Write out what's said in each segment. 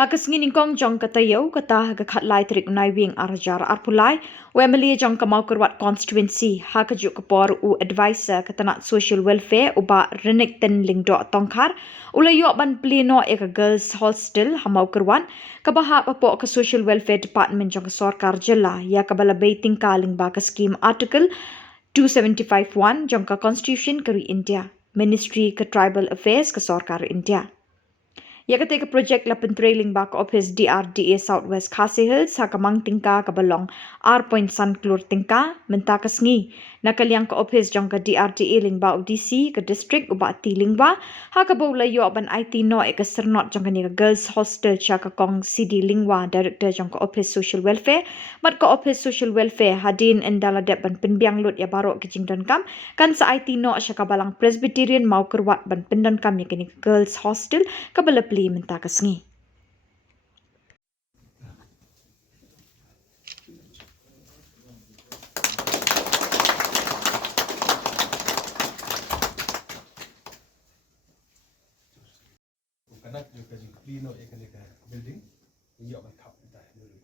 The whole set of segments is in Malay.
Hakasngin ingkong jong katayo kata hagakhatlay trik unay wing arajar arpulay Wembley jong kamau kurwat constituency hakajuk kapor u advisor katanat social welfare uba renek ten lingdo tongkar ulayo ban pleno eka girls hostel hamau kurwan kabaha papo ke social welfare department jong sarkar jela ya kabala baiting kaling ba ka scheme article 275(1) jong ka constitution kari India ministry ke tribal affairs ke sarkar India. Ya kata ke projek lapan trailing bak office DRDA Southwest Khasi Hills ha kamang tingka kabalong R. San Klur tingka menta kasngi nakaliang ke office jong ke DRDA ling ba DC ke district uba ti lingwa ha ka bau layo ban IT no ke sernot jong ke ni girls hostel cha ka kong CD lingwa director jong ke office social welfare mat ke office social welfare hadin endala dep ban penbiang lut ya barok ke jingdon kam kan sa IT no sya ka balang Presbyterian mau kerwat ban pendon kam ya ke ni girls hostel ka bala menta kasngi. Kanak juga pleno ekalika building iyo ban kap ta dulu.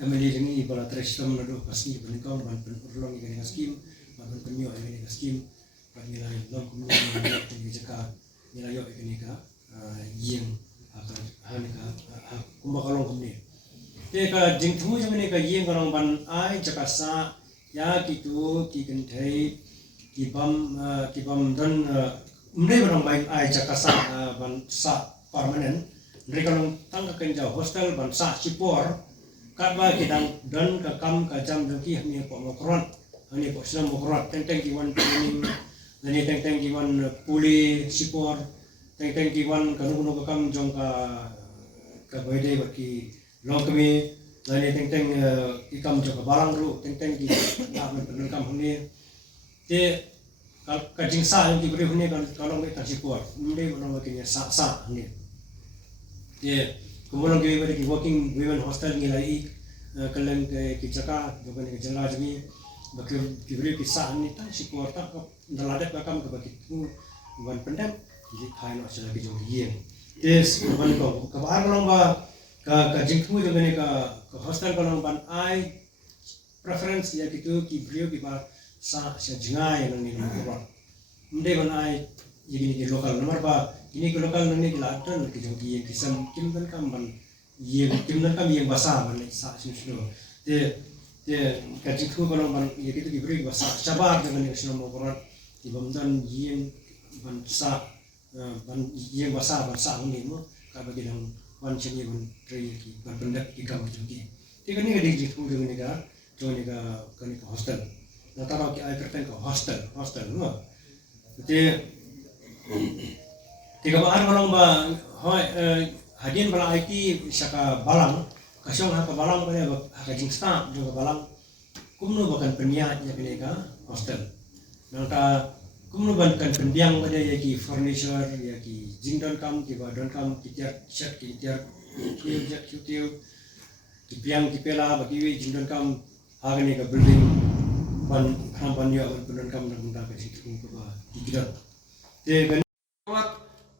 Emelingi bala tresam nado kasni benikau ban penurlong ini skim ban penyo ini skim ban nilai long kumulong ini jaka nilai yo ini ka yeng akan hanika kumbakalong kumni te ka jingthu yang ini ka yeng kalong ban ai jaka sa ya gitu ki kentai ki bam dan mre barang baik ai jaka sa ban sa permanent mereka kalong tangga kenjau hostel ban sa cipor kaba kita dan kakam kajam daki hanya pok mokron hanya pok senam mokron teng kiwan training dan teng kiwan puli sipor teng kiwan kanu kakam jong ka bede baki long kami dan teng ikam jong ka barang ru teng ki na men kam hune te kajing sa yang diberi hune kan kalau kita sipor mende menang baki sa hune te kemudian kita beri working women hostel nilai kalian ke jaka bukan ke jala jami bakir diberi kisah ni tan si kuarta daladat bakam ke bagi tu bukan pendam jadi kai no sila ke jong yen yes bukan ko ke bar long ba ka jingku dengan ke hostel kalau ban ai preference ya gitu ki beliau ki ba sa jengai yang ni ko mende ban ai jadi ni lokal nomor ba ini ke lokal ni kelatan ke jong yen kisam kim kan kam ban yang kimnan kami yang basah mana sah sini te kaji tu kalau man ya kita diberi basah cabar dengan yang senang mengurut di bawah yang basah yang basah ini mo kalau kita wan sini wan teri ban pendak di kamar juga te kan ni kaji tu dengan negara tu negara kan hostel nah taruh kita kertas ke hostel no te tiga bahan kalau bah hadian bala IT saka balang kasyong haka balang kaya haka jingsta juga balang kumno bakan peniat ya kene ka hostel nangka kumno bakan pendiang kaya ya ki furniture ya ki jingdon kam ki badon kam ki tiar set ki tiar ki piang ki pela bagi wi jingdon kam haka ne ka building ban kampan ya ban kam nang ka situ ko ba ki te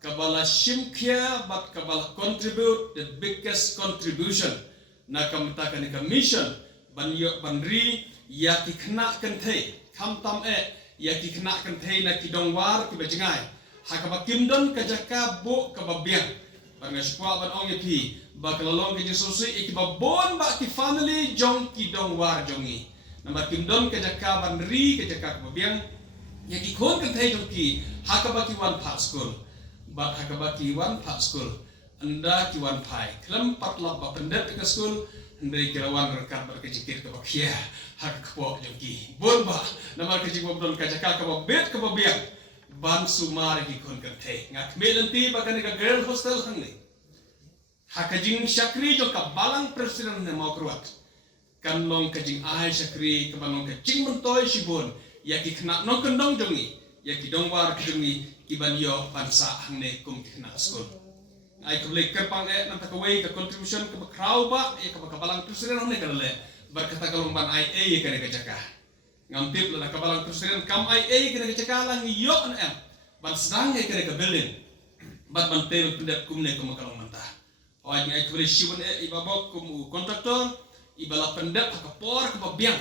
kabala shimkia but kabala contribute the biggest contribution na kamtakan ka mission banri ya ki khna kan the kham tam ya ki khna kan the na ki dongwar ki bajengai hakaba kimdon ka jaka bo ka babiang banga skwa ban ong yapi bakalong ki sosi ki babon ba ki family jong ki dongwar jongi nama kimdon ka jaka banri ka jaka babiang ya ki khon kan the jong ki hakaba ki wan pa school ba hakabaki wan pak school anda kiwan pai kelam patlap ba pendet ke school ndai kirawan rekat berkecikir ke bakia hak kepok joki bon ba nama kecik bobdon kajaka ke bet ke babiang ban sumar ki kon kan the ngak melanti bakan ka girl hostel hang ni hakajing syakri jo ka balang presiden ne mau keruat kan long kajing ai syakri ka balong kajing mentoy sibon ya ki kena no kendong jongi ya ki dongwar jongi ki ban yo pansa hang ne kum ki kena skol ai ko le kerpang nam ta kawai ka contribution ka kraw ba ya ka balang presiden hang ne ka le berkata kalong ban ai e ka ne ka jaka ngampip la ka balang presiden kam ai e ka ne ka jaka lang yo an em ban sedang e ka ne ka building ban te pendat kum ne ka kalong mantah oi ai ko le siwon e ibabok kum kontraktor ibala pendat hakapor ka biang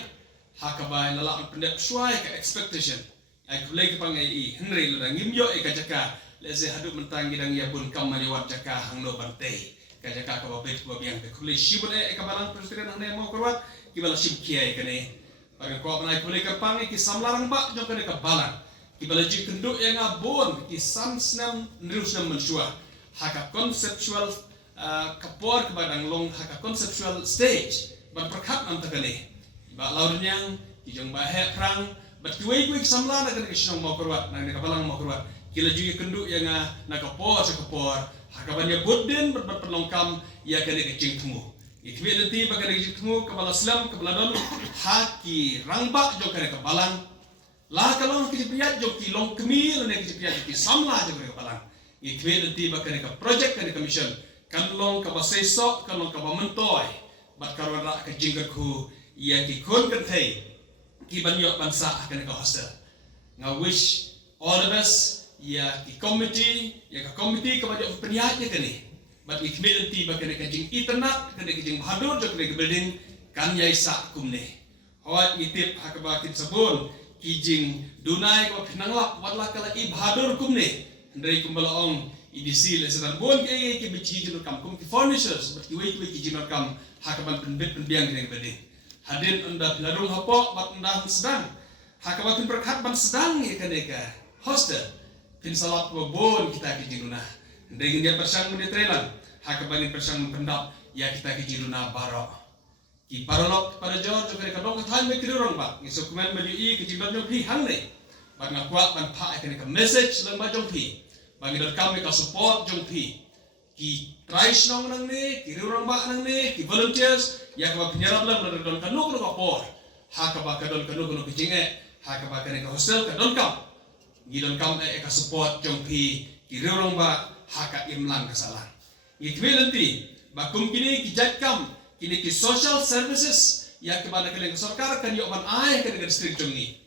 hakabai lala pendat suai ka expectation ai ko le ka pangai i henry la ngimyo e ka jaka leze hadu mentang gidang ya bun kam mari wat jaka hangno bante ka jaka ka babet ko biang ko le siwon e ka balang presiden hang ne mo korwat kibala simkia ka ne Pag ko na ko le ka pangi ki samlarang ba jo ka ne ka balang kibala ji kendu yang abon ki samsnam nrusnam mensua haka conceptual kapor ke badang long haka conceptual stage ban perkat am takane ba laurnyang ki jong ba he krang bat kuai kuai samla na kan kisong mo korwat na ka balang mo korwat kila ji kendu yang na kapor sa kapor haka ban ya bodden bat pelongkam ya kan ke jing temu ikmi nanti bakan ke jing temu kepala slam kepala don haki rangba jo kan ke balang lah kalau kita priat jo ki long kemil ne kita priat ki samla jo ke balang ikmi nanti bakan ke project kan ke mission kan long ka basesok kan long ka mentoy bat karwan ra ka jingkat ku ia ki kun kan thei ki ban yo ban sa kan ka hostel nga wish all of us ya ki committee ya ka committee ka ba penyaat ya kan ni bat ikmilenti ba kan ka jing internet kan ka jing hadur jo kan building kan yai sa kum ne hawat itip hakaba kin sabun ki jing dunai ko pinanglak watla kala ibhadur kum ne ndai kum balaong idisi lesan bon ke ke bici jino kam kum ki furnitures but ki wei ki jino kam hakaban penbet penbiang dengan bede hadin anda larung hapo bat anda sedang hakaban perkat ban sedang ya kaneka hostel pin salat bon kita ki jino na ndai dia persang meni trelan hakaban persang pendap ya kita ki jino na barok ki parolok pada jor jo kaneka dong than me kirong ba ni dokumen baju i ki jino no pi hang ne ban ngakwa ban pa kaneka message lang ba jong pi bagi kami ka support jong pi ki tries nong nang ni ki rurang ba nang ni ki volunteers ya ka penyarap lam na don kanu ko ka por ha ka ba ka don kanu ko jinge ha ka ba ka hostel ka don kam gi don kam ka support jong pi ki rurang ba ha ka imlang ka salah i kwe nanti ba kum kini ki jat kam kini ki social services ya ka ba na ka sarkar kan yo ban ai ka district jong ni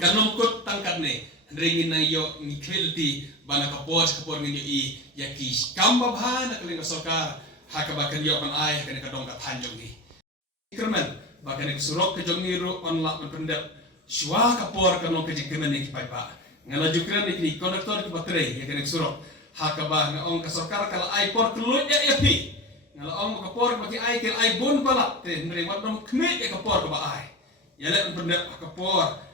kanom kot tangkat ne ringin na yo ni kwelti bana kapor ngi i ya ki kamba bhana kaling sokar hakabakan yo kan ai kan ka dong ka thanjong ni ikremen bakan ke surok ke jongi ro on la pendep shwa kapor kan ke jikemen ni pai pa ngala jukran ni konduktor ki batre ya kan ke surok hakabah na ong ka sokar kala ai por kelut ya pi ngala ong kapor baki ai ke ai bon pala te ndre wat dom kmet ya kapor ka ba ai ya le pendep kapor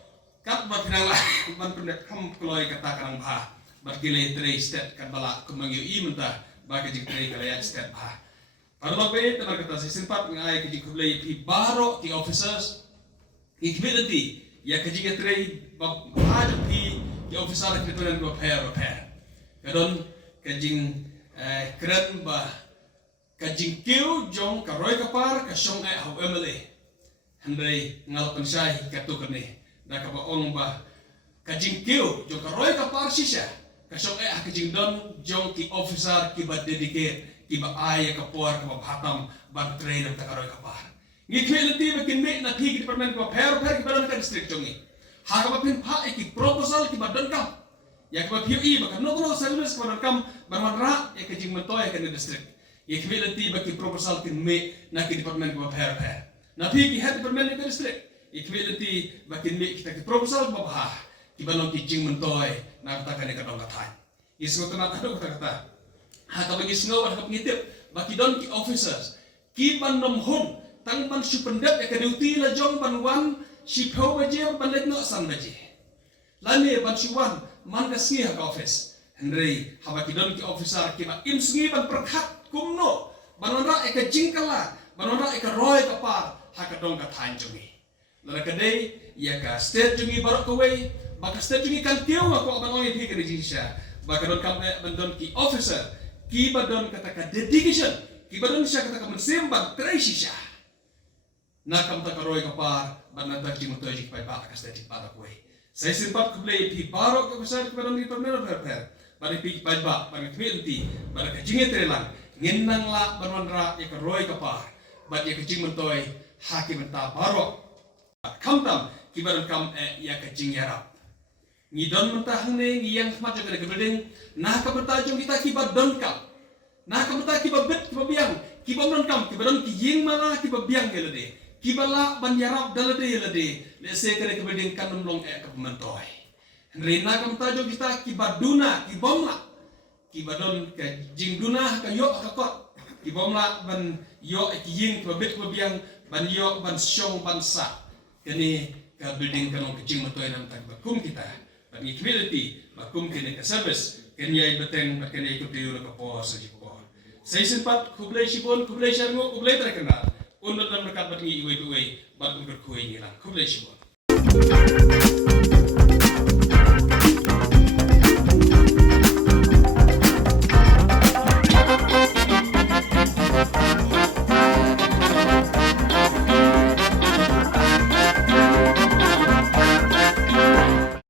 kat ba pinang la ban pendek kam kloi kata karang bha bat gile tre stet kat bala kumangyu i menta ba ke jik tre kala ya stet bha parlo be tenar kata simpat ngai ke jik kulai pi baro ki officers ikmidati ya ke jik tre ba ha pi ki officer ke tuan ko repair kadon ke jing kren ba ke jing kiu jong ka roi kapar ka shong ai hau emele handai ngal pensai ka tu kene da ka ba ong ba ka jing kiu jo ka roi ka par shisha ka shong ai ka jing don jong ki officer ki ba dedicate ki ba ai ka por ka ba bhatam ba train ta ka roi ka par ngi khwelti ba kin me na thi ki department ko pher ki ba don ka district jongi ha ka ba pin pha ki proposal ki ba don ka ya ka ba phi i ba ka no service ko don kam ba man ra ya ka jing mentoy ka ni district ye khwelti ba ki proposal kin me na ki department ko pher na phi ki head department ni district ikmiliti bakin mi kita ki proposal babah ki banon ki jing mentoy na kata kan ka dong katay isgo to na kado kata ha ka bagi sngo ba ka ngitip baki don ki officers ki banom hun tang ban supendep ya ka duty la jong banwan si phau ba je ban lek no san ba je lani ban siwan man ka sngi ha ka office henry ha baki don ki officer ki ba im sngi ban perkhat kumno banon ra ka jing kala banon ra ka roy ka par ha ka dong katay jongi Lala kadai ya ka state jungi barok kawai Baka stage kan keu ako bang oi fikir jisha. Baka don kam bandon ki officer, ki badon kata dedication, ki badon siya kata mensembat treisha. Na kam ta karoi kapar, ban na tak jing toji pai ba ka stage para koi. Saya sempat kublai pi barok ke besar ke badon di pernah per. Ban pi pai ba, ban kmenti, ban ka jinge trelang, ngenang la banwanra ya karoi kapar. Ban ya kecing mentoi hakim mentah barok. Kamtam kibaran kam ya kecing yarap. Ngidon mentah hne yang macam kena kebedeng. Nah kebertajung kita kibar don kam. Nah kebertaj kibar bet kibar biang. Kibar don kam kibaran ki ying mana kibar biang gelade. Kibala ban yarap dalade gelade. Lese kena kebedeng kan nomlong kementoi. Rena kebertajung kita kibar duna kibomla. Kibadon ke jing duna ke yok kakot. Kibomla ban yok ki ying kibar bet kibar biang ban yok ban syong ban sa. Kini ka building kanong kecing matoy ng tagbakum kita. Pag community, bakum kini ka service, kini ay beteng, kini ay kutiyo na kapo sa jipon. Sa isimpat, kublay sipon, kublay syarngo, kublay tarakana. Unod lang nakat bat ngi iway-iway, bat ungkot kuhay nilang. Kublay sipon.